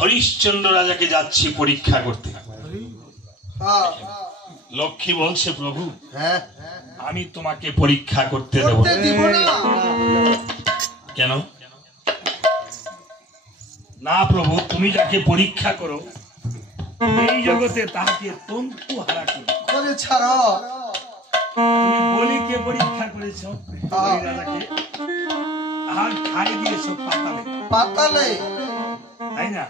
हरिश्चंद्र राजा के जाच्छी परीक्षा करते लक्ष्मी बोलছে प्रभु আমি তোমাকে পরীক্ষা করতে দেব কেন না প্রভু তুমি যাকে পরীক্ষা করো এই জগতে তাকে তন্তু হারা করে ছাড়ো তুমি বলিকে পরীক্ষা করেছো বলি রাজাকে আর খাই দিয়েছো পাতালে পাতালে তাই না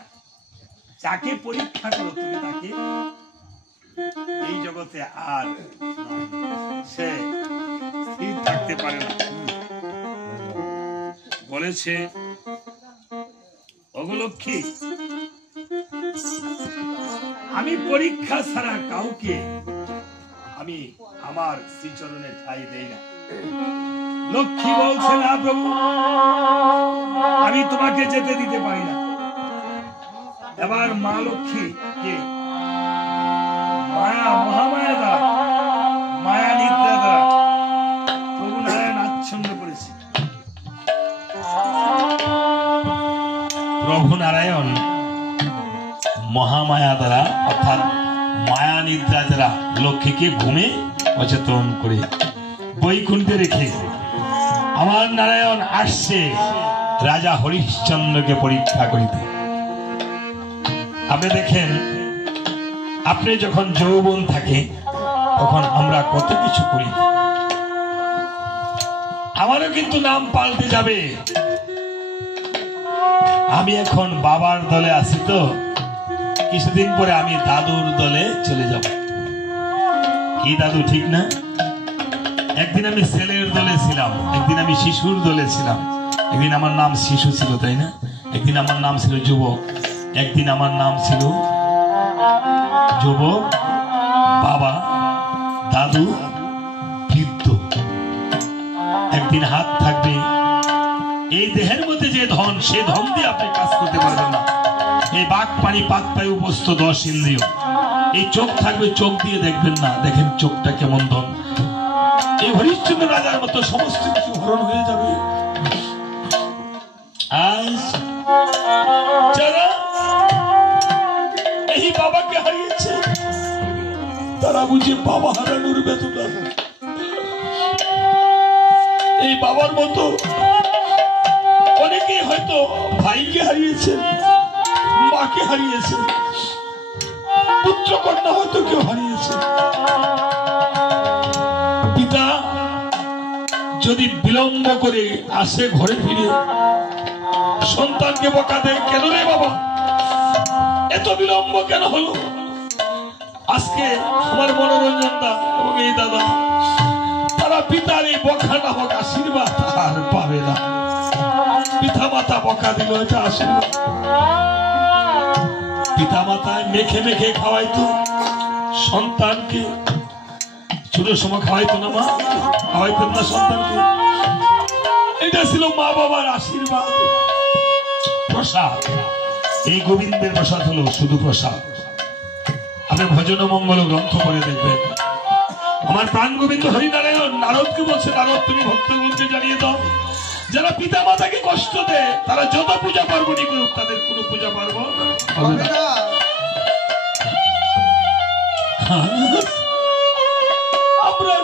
যাকে পরীক্ষা করো তুমি তাকে এই জগতে আর সে স্থির থাকতে পারে না বলেছে অগলক্ষ্মী আমি পরীক্ষা ছাড়া কাউকে আমি আমার শ্রীচরণে ঠাঁই দেই না লক্ষ্মী বলছে না প্রভু, আমি তোমাকে যেতে দিতে পারি না। এবার মা লক্ষ্মী কে মায়া, মহামায়া দ্বারা, মায়া নিদ্রা দ্বারা প্রভু নারায়ণ আচ্ছন্ন করেছে। প্রভু নারায়ণ মহামায়া দ্বারা অর্থাৎ মায়া নিদ্রা দ্বারা লক্ষ্মীকে ঘুমে অচেতন করে বৈকুণ্ঠে রেখে আমার নারায়ণ আসছে রাজা হরিশ্চন্দ্রকে পরীক্ষা করিতে। আপনি দেখেন, আপনি যখন যৌবন থাকে তখন আমরা কত কিছু করি। আমারও কিন্তু নাম পাল্টে যাবে। আমি এখন বাবার দলে আছি, তো কিছুদিন পরে আমি দাদুর দলে চলে যাব। কি দাদু, ঠিক না? একদিন আমি ছেলের দলে ছিলাম, একদিন আমি শিশুর দলে ছিলাম, একদিন আমার নাম শিশু ছিল, তাই না? একদিন আমার নাম ছিল যুবক, একদিন আমার নাম ছিল যুবক, বাবা, দাদু, বৃদ্ধ। একদিন হাত থাকবে, এই দেহের মধ্যে যে ধন, সে ধন দিয়ে আপনি কাজ করতে পারবেন না। এই বাক পানি পাক পাই উপস্থ 10 ইন্দ্রিয়, এই চোখ থাকবে, চোখ দিয়ে দেখবেন না। দেখেন চোখটা কেমন ধন। এই হরিশ্চন্দ্র রাজার মতো সমস্ত কিছু হরণ হয়ে যাবে। আজ যারা এই বাবাকে হারিয়েছে তারা বুঝে বাবা হারানোর বেদনা। এই বাবার মতো অনেকে হয়তো ভাইকে হারিয়েছে, মাকে হারিয়েছে, পুত্র কন্যা হয়তো কেউ হারিয়েছে। পিতা যদি বিলম্ব করে আসে ঘরে ফিরে, সন্তানকে বকা দেয়, কেন রে বাবা এত বিলম্ব কেন হলো? আজকে আমার মনোরঞ্জন দা এবং এই দাদা, তারা পিতার এই বকা নামক আশীর্বাদ আর পাবে না। পিতা মাতা বকা দিল, এটা আশীর্বাদ। পিতা মাতায় মেখে মেখে খাওয়াইতো সন্তানকে, ছোট সময় খাওয়াইতো না মা, খাওয়াইতেন না সন্তানকে। এটা ছিল মা বাবার আশীর্বাদ, প্রসাদ। এই গোবিন্দের প্রসাদ হলো শুধু প্রসাদ। আপনি ভজন মঙ্গল গ্রন্থ করে দেখবেন। আমার প্রাণ গোবিন্দ হরিনারায়ণ নারদকে বলছে, নারদ তুমি ভক্তগণকে জানিয়ে দাও, যারা পিতা মাতাকে কষ্ট দেয় তারা যত পূজা পার্বণই করুক, তাদের কোনো পূজা পার্বণ হবে না।